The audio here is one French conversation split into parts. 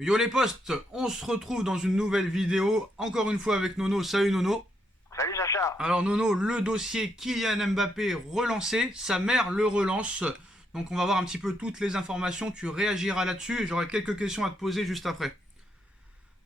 Yo les potes, on se retrouve dans une nouvelle vidéo, encore une fois avec Nono. Salut Nono. Salut Sacha. Alors Nono, le dossier Kylian Mbappé relancé, sa mère le relance. Donc on va voir un petit peu toutes les informations, tu réagiras là-dessus et j'aurai quelques questions à te poser juste après.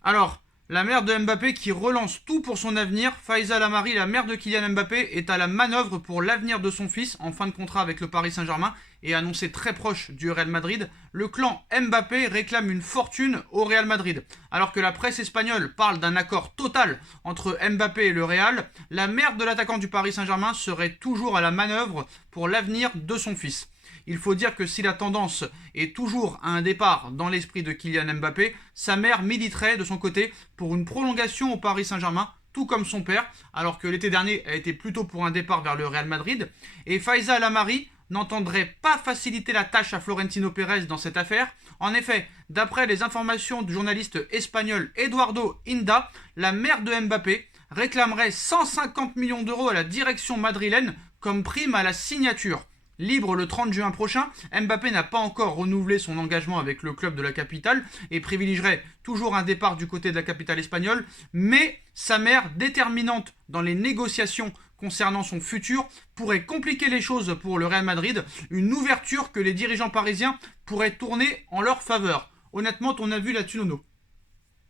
Alors, la mère de Mbappé qui relance tout pour son avenir. Faiza Lamari, la mère de Kylian Mbappé, est à la manœuvre pour l'avenir de son fils en fin de contrat avec le Paris Saint-Germain et annoncé très proche du Real Madrid. Le clan Mbappé réclame une fortune au Real Madrid. Alors que la presse espagnole parle d'un accord total entre Mbappé et le Real, la mère de l'attaquant du Paris Saint-Germain serait toujours à la manœuvre pour l'avenir de son fils. Il faut dire que si la tendance est toujours à un départ dans l'esprit de Kylian Mbappé, sa mère militerait de son côté pour une prolongation au Paris Saint-Germain, tout comme son père, alors que l'été dernier a été plutôt pour un départ vers le Real Madrid. Et Faiza Lamari n'entendrait pas faciliter la tâche à Florentino Pérez dans cette affaire. En effet, d'après les informations du journaliste espagnol Eduardo Inda, la mère de Mbappé réclamerait 150 millions d'euros à la direction madrilène comme prime à la signature. Libre le 30 juin prochain, Mbappé n'a pas encore renouvelé son engagement avec le club de la capitale et privilégierait toujours un départ du côté de la capitale espagnole, mais sa mère, déterminante dans les négociations concernant son futur, pourrait compliquer les choses pour le Real Madrid, une ouverture que les dirigeants parisiens pourraient tourner en leur faveur. Honnêtement, ton avis là-dessus, Nono?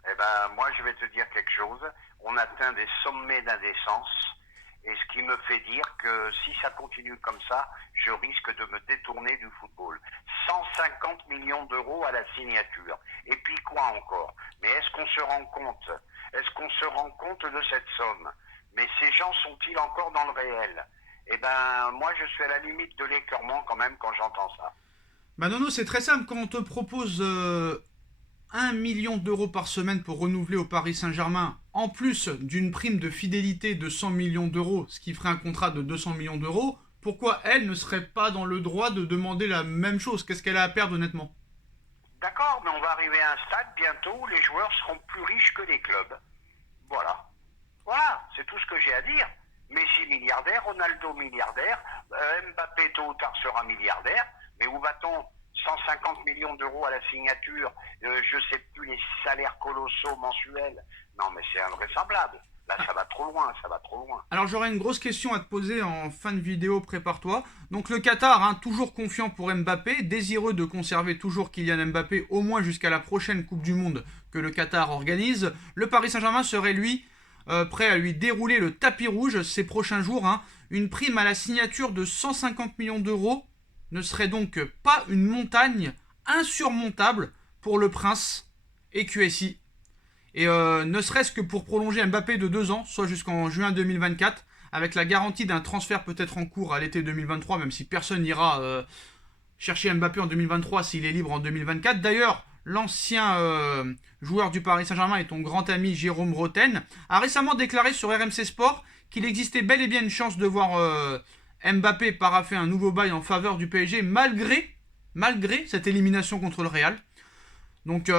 Eh ben, moi, je vais te dire quelque chose. On atteint des sommets d'indécence. Et ce qui me fait dire que si ça continue comme ça, je risque de me détourner du football. 150 millions d'euros à la signature. Et puis quoi encore? Mais est-ce qu'on se rend compte? Est-ce qu'on se rend compte de cette somme? Mais ces gens sont-ils encore dans le réel? Eh ben, moi, je suis à la limite de l'écœurement quand même quand j'entends ça. Bah Nono, c'est très simple. Quand on te propose 1 million d'euros par semaine pour renouveler au Paris Saint-Germain, en plus d'une prime de fidélité de 100 millions d'euros, ce qui ferait un contrat de 200 millions d'euros, pourquoi elle ne serait pas dans le droit de demander la même chose? Qu'est-ce qu'elle a à perdre honnêtement? D'accord, mais on va arriver à un stade bientôt où les joueurs seront plus riches que les clubs. Voilà. Voilà, c'est tout ce que j'ai à dire. Messi milliardaire, Ronaldo milliardaire, Mbappé tôt ou tard sera milliardaire, mais où va-t-on? 150 millions d'euros à la signature, je sais plus les salaires colossaux mensuels. Non mais c'est invraisemblable. Là ça va trop loin, ça va trop loin. Alors j'aurais une grosse question à te poser en fin de vidéo, prépare-toi. Donc le Qatar, hein, toujours confiant pour Mbappé, désireux de conserver toujours Kylian Mbappé au moins jusqu'à la prochaine Coupe du Monde que le Qatar organise, le Paris Saint-Germain serait lui prêt à lui dérouler le tapis rouge ces prochains jours. Hein. Une prime à la signature de 150 millions d'euros ne serait donc pas une montagne insurmontable pour le prince et QSI. Et ne serait-ce que pour prolonger Mbappé de 2 ans, soit jusqu'en juin 2024, avec la garantie d'un transfert peut-être en cours à l'été 2023, même si personne n'ira chercher Mbappé en 2023 s'il est libre en 2024. D'ailleurs, l'ancien joueur du Paris Saint-Germain et ton grand ami Jérôme Roten a récemment déclaré sur RMC Sport qu'il existait bel et bien une chance de voir Mbappé paraffer un nouveau bail en faveur du PSG malgré cette élimination contre le Real. Donc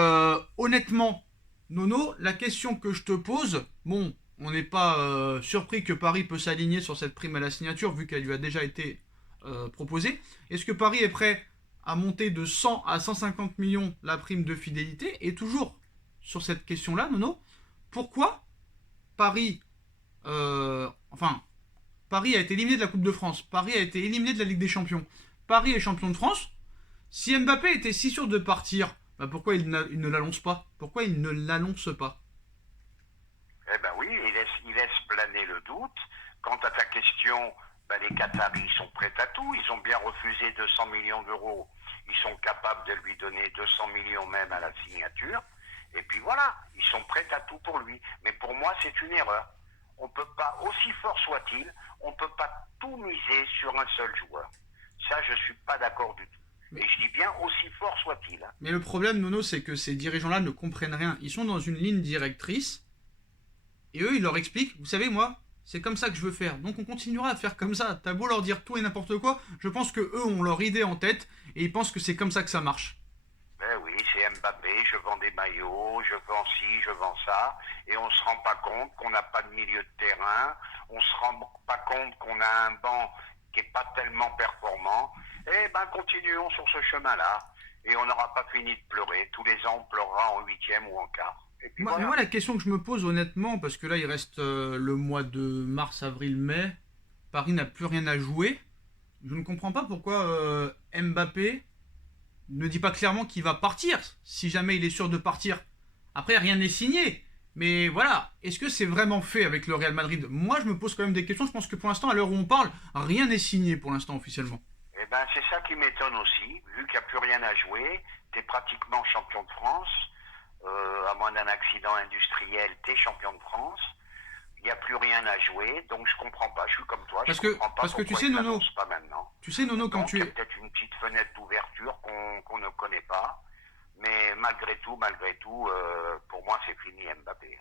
honnêtement, Nono, la question que je te pose, bon, on n'est pas surpris que Paris peut s'aligner sur cette prime à la signature vu qu'elle lui a déjà été proposée. Est-ce que Paris est prêt à monter de 100 à 150 millions la prime de fidélité? Et toujours sur cette question-là, Nono, pourquoi Paris, enfin, Paris a été éliminé de la Coupe de France, Paris a été éliminé de la Ligue des Champions, Paris est champion de France. Si Mbappé était si sûr de partir, bah pourquoi il ne l'annonce pas? Pourquoi il ne l'annonce pas? Eh ben oui, il laisse planer le doute. Quant à ta question, ben les Qataris sont prêts à tout. Ils ont bien refusé 200 millions d'euros. Ils sont capables de lui donner 200 millions même à la signature. Et puis voilà, ils sont prêts à tout pour lui. Mais pour moi, c'est une erreur. On ne peut pas, aussi fort soit-il, on ne peut pas tout miser sur un seul joueur. Ça, je ne suis pas d'accord du tout. Mais, Et je dis bien aussi fort soit-il. mais le problème, Nono, c'est que ces dirigeants-là ne comprennent rien. Ils sont dans une ligne directrice et eux, ils leur expliquent, vous savez, moi, c'est comme ça que je veux faire. Donc on continuera à faire comme ça. T'as beau leur dire tout et n'importe quoi, je pense que eux ont leur idée en tête et ils pensent que c'est comme ça que ça marche. Ben oui, c'est Mbappé, je vends des maillots, je vends ci, je vends ça, et on se rend pas compte qu'on n'a pas de milieu de terrain, on se rend pas compte qu'on a un banc qui est pas tellement performant. Eh ben continuons sur ce chemin-là. et on n'aura pas fini de pleurer. Tous les ans, on pleurera en huitième ou en quart. Et puis Moi, voilà. moi, la question que je me pose honnêtement, parce que là, il reste le mois de mars, avril, mai. Paris n'a plus rien à jouer. Je ne comprends pas pourquoi Mbappé ne dit pas clairement qu'il va partir, si jamais il est sûr de partir. Après, rien n'est signé. Mais voilà, est-ce que c'est vraiment fait avec le Real Madrid? Moi, je me pose quand même des questions. Je pense que pour l'instant, à l'heure où on parle, rien n'est signé pour l'instant officiellement. Eh ben, c'est ça qui m'étonne aussi. Vu qu'il n'y a plus rien à jouer, tu es pratiquement champion de France. À moins d'un accident industriel, tu es champion de France. Il n'y a plus rien à jouer, donc je comprends pas. Je suis comme toi, je comprends pas Parce que tu pourquoi sais, ils Nono, l'annoncent pas maintenant. Quand Donc il tu y a es, peut-être une petite fenêtre d'ouverture qu'on ne connaît pas. Mais malgré tout, pour moi, c'est fini Mbappé.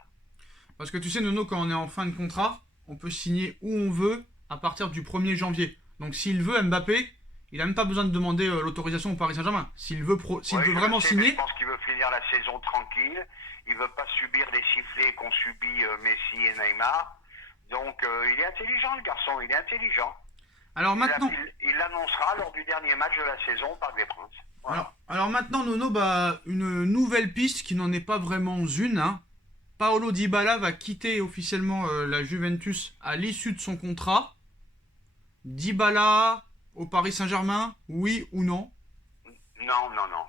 parce que tu sais, Nono, quand on est en fin de contrat, on peut signer où on veut à partir du 1er janvier. Donc s'il veut Mbappé, il n'a même pas besoin de demander l'autorisation au Paris Saint-Germain. S'il Ouais, veut je vraiment le sais, mais je signer, pense qu'il veut finir la saison tranquille. Il veut pas subir les sifflets qu'ont subi Messi et Neymar. Donc il est intelligent, le garçon, il est intelligent. alors maintenant, Il l'annoncera lors du dernier match de la saison au Parc des Princes. Voilà. alors maintenant, Nono, bah, une nouvelle piste qui n'en est pas vraiment une, hein. Paolo Dybala va quitter officiellement la Juventus à l'issue de son contrat. Dybala au Paris Saint-Germain, oui ou non? Non,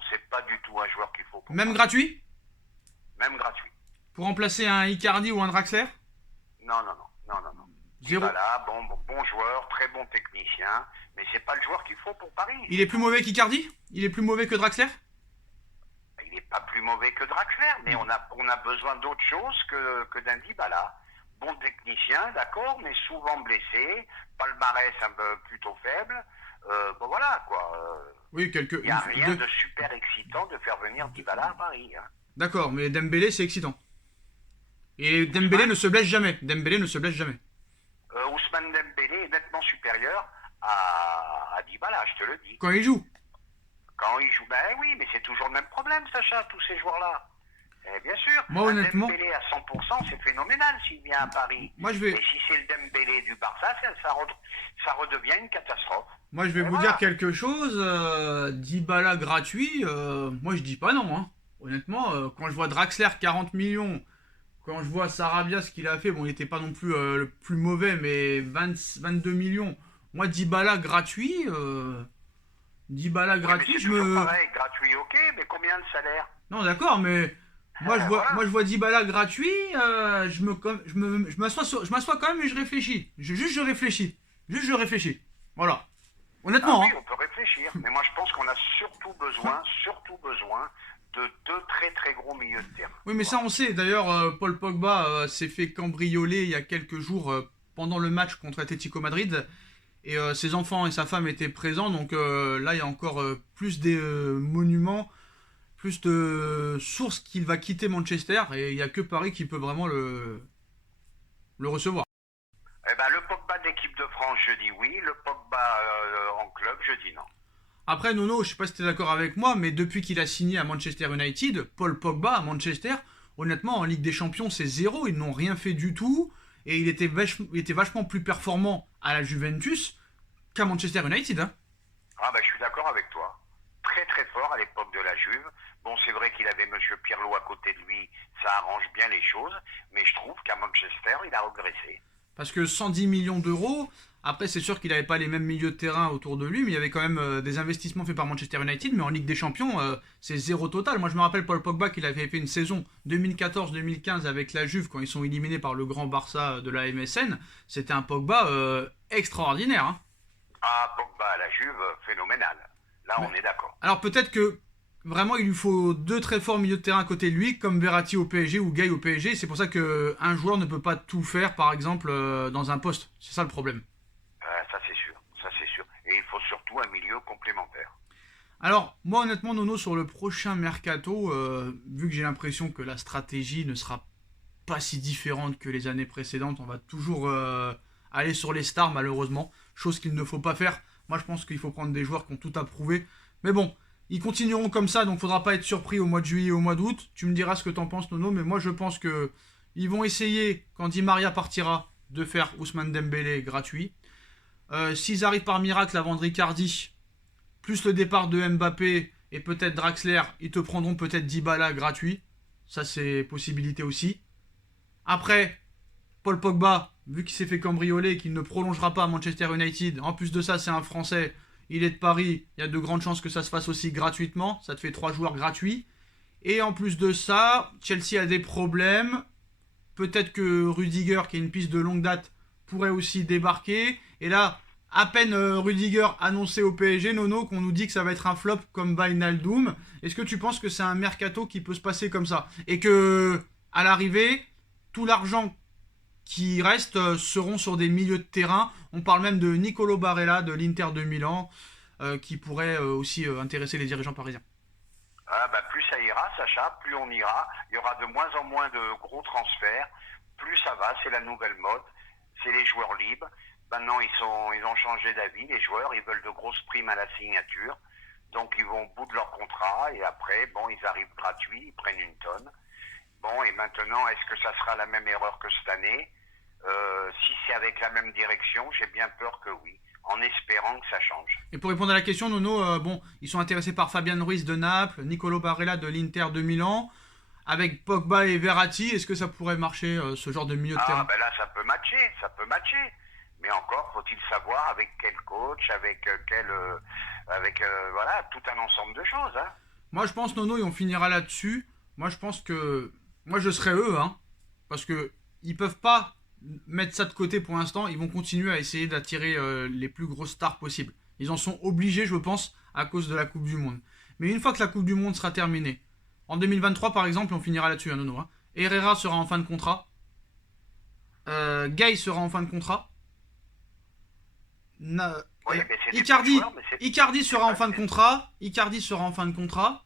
c'est pas du tout un joueur qu'il faut pour Même moi. gratuit? Même gratuit. Pour remplacer un Icardi ou un Draxler? Non. Zéro. Voilà, bon joueur, très bon technicien, mais c'est pas le joueur qu'il faut pour Paris. Il est plus mauvais qu'Icardi? Il est plus mauvais que Draxler? Il n'est pas plus mauvais que Draxler, mais on a besoin d'autre chose que d'un Dybala. Bon technicien, d'accord, mais souvent blessé, palmarès un peu plutôt faible. Bon voilà quoi. Oui, Il n'y a rien de super excitant de faire venir Dybala à Paris. Hein. D'accord, mais Dembélé c'est excitant. Et Dembélé ne se blesse jamais. Dembélé ne se blesse jamais. Ousmane Dembélé est nettement supérieur à Dybala, je te le dis. Quand il joue. Quand il joue, ben oui, mais c'est toujours le même problème, Sacha, tous ces joueurs-là. Eh bien sûr, Moi, honnêtement, Dembélé à 100%, c'est phénoménal s'il vient à Paris. Moi, je Mais si c'est le Dembélé du Barça, ça redevient une catastrophe. vais vous voilà. dire quelque chose. Dybala gratuit, moi je dis pas non. Hein. Honnêtement, quand je vois Draxler 40 millions, quand je vois Sarabia ce qu'il a fait, bon, il n'était pas non plus le plus mauvais, mais 22 millions. Moi, Dybala gratuit, Mais c'est toujours pareil, gratuit, ok, mais combien de salaire? Non, d'accord, mais moi Voilà. je vois Dybala gratuit, je m'assois quand même et je réfléchis. Je réfléchis. Juste je réfléchis. Voilà. Honnêtement, Oui, hein. on peut réfléchir, mais moi je pense qu'on a surtout besoin de deux très très gros milieux de terrain. Oui, mais ça on sait. D'ailleurs, Paul Pogba s'est fait cambrioler il y a quelques jours pendant le match contre Atlético Madrid. Et ses enfants et sa femme étaient présents. Donc là, il y a encore plus des monuments, plus de sources qu'il va quitter Manchester. Et il n'y a que Paris qui peut vraiment le recevoir. Eh ben, le Pogba de l'équipe de France, je dis oui. Le Pogba en club, je dis non. Après, Nono, je sais pas si tu es d'accord avec moi, mais depuis qu'il a signé à Manchester United, Paul Pogba à Manchester, honnêtement, en Ligue des Champions, c'est zéro. Ils n'ont rien fait du tout. Et il était vachement plus performant à la Juventus qu'à Manchester United. Hein. Ah ben, je suis d'accord avec toi. Très très fort à l'époque de la Juve. Bon, c'est vrai qu'il avait Monsieur Pirlo à côté de lui, ça arrange bien les choses, mais je trouve qu'à Manchester, il a regressé. Parce que 110 millions d'euros, après c'est sûr qu'il n'avait pas les mêmes milieux de terrain autour de lui, mais il y avait quand même des investissements faits par Manchester United, mais en Ligue des Champions, c'est zéro total. Moi je me rappelle Paul Pogba qu'il avait fait une saison 2014-2015 avec la Juve quand ils sont éliminés par le grand Barça de la MSN. C'était un Pogba extraordinaire. Hein. Ah, Pogba à la Juve, phénoménal. Là, on est d'accord. Alors peut-être que vraiment il lui faut deux très forts milieux de terrain à côté de lui, comme Verratti au PSG ou Gay au PSG. C'est pour ça qu'un joueur ne peut pas tout faire, par exemple, dans un poste. C'est ça le problème. Ça, c'est sûr. Et il faut surtout un milieu complémentaire. Alors, moi honnêtement, Nono, sur le prochain mercato, vu que j'ai l'impression que la stratégie ne sera pas si différente que les années précédentes, on va toujours aller sur les stars, malheureusement. Chose qu'il ne faut pas faire. Moi, je pense qu'il faut prendre des joueurs qui ont tout à prouver. Mais bon, ils continueront comme ça, donc faudra pas être surpris au mois de juillet et au mois d'août. Tu me diras ce que t'en penses, Nono, mais moi je pense que ils vont essayer, quand Di Maria partira, de faire Ousmane Dembélé gratuit. S'ils arrivent par miracle à vendre Icardi, plus le départ de Mbappé et peut-être Draxler, ils te prendront peut-être Dybala gratuit. Ça, c'est possibilité aussi. Après, Paul Pogba, vu qu'il s'est fait cambrioler et qu'il ne prolongera pas à Manchester United, en plus de ça, c'est un Français, il est de Paris, il y a de grandes chances que ça se fasse aussi gratuitement. Ça te fait 3 joueurs gratuits. Et en plus de ça, Chelsea a des problèmes. Peut-être que Rudiger, qui est une piste de longue date, pourrait aussi débarquer. Et là, à peine Rudiger annoncé au PSG, Nono, qu'on nous dit que ça va être un flop comme Wijnaldum. Est-ce que tu penses que c'est un mercato qui peut se passer comme ça? Et que, à l'arrivée, tout l'argent qui reste seront sur des milieux de terrain. On parle même de Nicolo Barella de l'Inter de Milan, qui pourrait aussi intéresser les dirigeants parisiens. Ah bah plus ça ira, Sacha, plus on ira. Il y aura de moins en moins de gros transferts. Plus ça va, c'est la nouvelle mode. C'est les joueurs libres. Maintenant, ils ont changé d'avis. Les joueurs, ils veulent de grosses primes à la signature. Donc, ils vont au bout de leur contrat. Et après, bon, ils arrivent gratuits. Ils prennent une tonne. Bon, et maintenant, est-ce que ça sera la même erreur que cette année? Si c'est avec la même direction, j'ai bien peur que oui. En espérant que ça change. Et pour répondre à la question, Nono, bon, ils sont intéressés par Fabian Ruiz de Naples, Nicolo Barella de l'Inter de Milan, avec Pogba et Verratti. Est-ce que ça pourrait marcher, ce genre de milieu de terrain? Ah, ben là, ça peut matcher. Mais encore, faut-il savoir avec quel coach, avec voilà, tout un ensemble de choses. Hein. Moi, je pense, Nono, et on finira là-dessus. Moi, je pense que... Moi, je serais eux, hein. Parce que ils peuvent pas mettre ça de côté pour l'instant. Ils vont continuer à essayer d'attirer les plus grosses stars possibles. Ils en sont obligés, je pense, à cause de la Coupe du Monde. Mais une fois que la Coupe du Monde sera terminée, en 2023, par exemple, on finira là-dessus, hein, Nono. Hein. Herrera sera en fin de contrat. Gay sera en fin de contrat. Oui, Icardi sera en fin de contrat. Icardi sera en fin de contrat.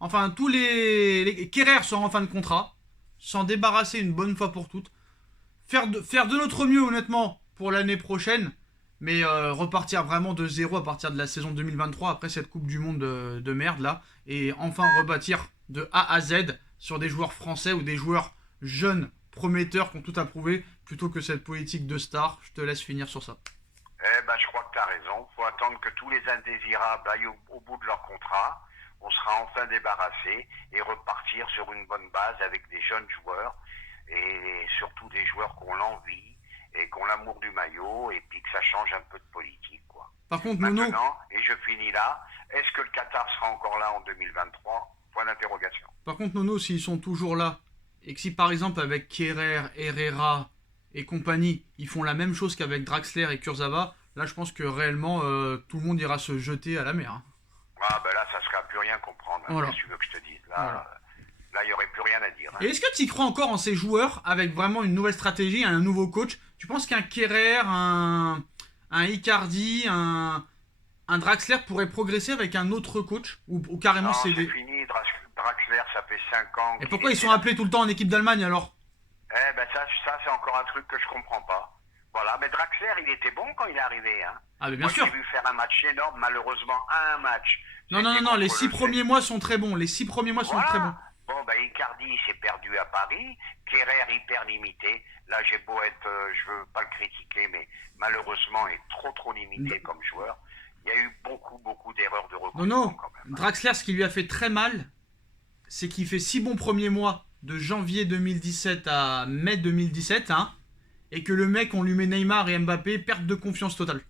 Enfin, tous les Kerrer sera en fin de contrat. S'en débarrasser une bonne fois pour toutes. Faire de notre mieux, honnêtement, pour l'année prochaine. Mais repartir vraiment de zéro à partir de la saison 2023, après cette Coupe du Monde de merde, là. Et enfin rebâtir de A à Z sur des joueurs français ou des joueurs jeunes, prometteurs, qui ont tout approuvé, plutôt que cette politique de star. Je te laisse finir sur ça. Eh ben, je crois que tu as raison. Il faut attendre que tous les indésirables aillent au bout de leur contrat. On sera enfin débarrassé et repartir sur une bonne base avec des jeunes joueurs et surtout des joueurs qui ont l'envie et qui ont l'amour du maillot et puis que ça change un peu de politique, quoi. Par contre, maintenant, Nono... et je finis là, est-ce que le Qatar sera encore là en 2023? Point d'interrogation. Par contre, Nono, s'ils sont toujours là, et que si par exemple avec Kerrer, Herrera et compagnie, ils font la même chose qu'avec Draxler et Kurzawa, là je pense que réellement tout le monde ira se jeter à la mer. Hein. Ah ben là, ça serait à plus rien comprendre. Hein, voilà. Qu'est-ce que tu veux que je te dise? Là, il n'y aurait plus rien à dire. Hein. Et est-ce que tu y crois encore en ces joueurs avec vraiment une nouvelle stratégie, un nouveau coach? Tu penses qu'un Kerrer, un Icardi, un Draxler pourrait progresser avec un autre coach? Ou carrément non, c'est des... fini. Draxler, ça fait 5 ans. Et pourquoi ils sont appelés tout le temps en équipe d'Allemagne alors? Eh ben ça c'est encore un truc que je comprends pas. Voilà, mais Draxler, il était bon quand il est arrivé. Hein. Ah mais bien sûr. J'ai vu faire un match énorme, malheureusement un match. Non, les 6 premiers mois sont très bons. Les 6 premiers mois sont très bons. Bon, ben Icardi, il s'est perdu à Paris. Kerrer, hyper limité. Là, j'ai beau être, je veux pas le critiquer, mais malheureusement, il est trop limité comme joueur. Il y a eu beaucoup d'erreurs de recrutement quand même. Draxler, ce qui lui a fait très mal, c'est qu'il fait 6 bons premiers mois de janvier 2017 à mai 2017, hein, et que le mec, on lui met Neymar et Mbappé, perte de confiance totale.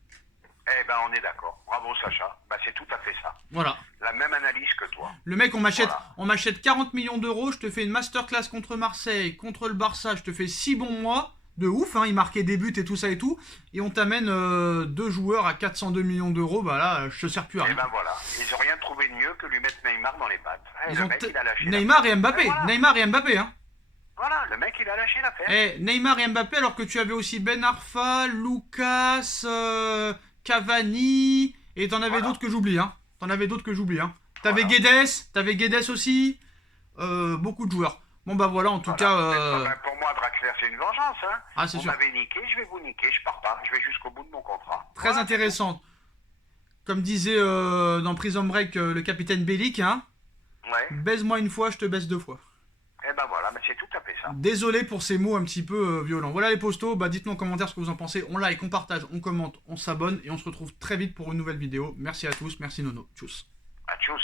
Eh ben, on est d'accord. Bravo, Sacha. Ben, c'est tout à fait ça. Voilà. La même analyse que toi. Le mec, on m'achète 40 millions d'euros, je te fais une masterclass contre Marseille, contre le Barça, je te fais 6 bons mois, de ouf, hein, il marquait des buts et tout ça et tout, et on t'amène 2 joueurs à 402 millions d'euros, bah là, je te sers plus à rien. Et ben voilà, ils n'ont rien trouvé de mieux que lui mettre Neymar dans les pattes. Le mec, il a lâché Neymar et Mbappé, voilà. Neymar et Mbappé, hein. Voilà, le mec, il a lâché l'affaire. Neymar et Mbappé, alors que tu avais aussi Ben Arfa, Lucas, Cavani, et t'en avais d'autres que j'oublie, hein. T'avais Guedes aussi, beaucoup de joueurs. Bon bah voilà, en tout cas... Pour moi, Draxler, c'est une vengeance. Hein. Ah, c'est sûr. Vous m'avez niqué, je vais vous niquer, je pars pas, je vais jusqu'au bout de mon contrat. Très intéressant. Comme disait dans Prison Break le capitaine Bellic, hein. Ouais. Baise-moi une fois, je te baise 2 fois. Eh ben voilà, mais c'est tout à fait ça. Désolé pour ces mots un petit peu violents. Voilà les postos, bah dites-nous en commentaire ce que vous en pensez. On like, on partage, on commente, on s'abonne et on se retrouve très vite pour une nouvelle vidéo. Merci à tous, merci Nono. Tchuss. Tchuss.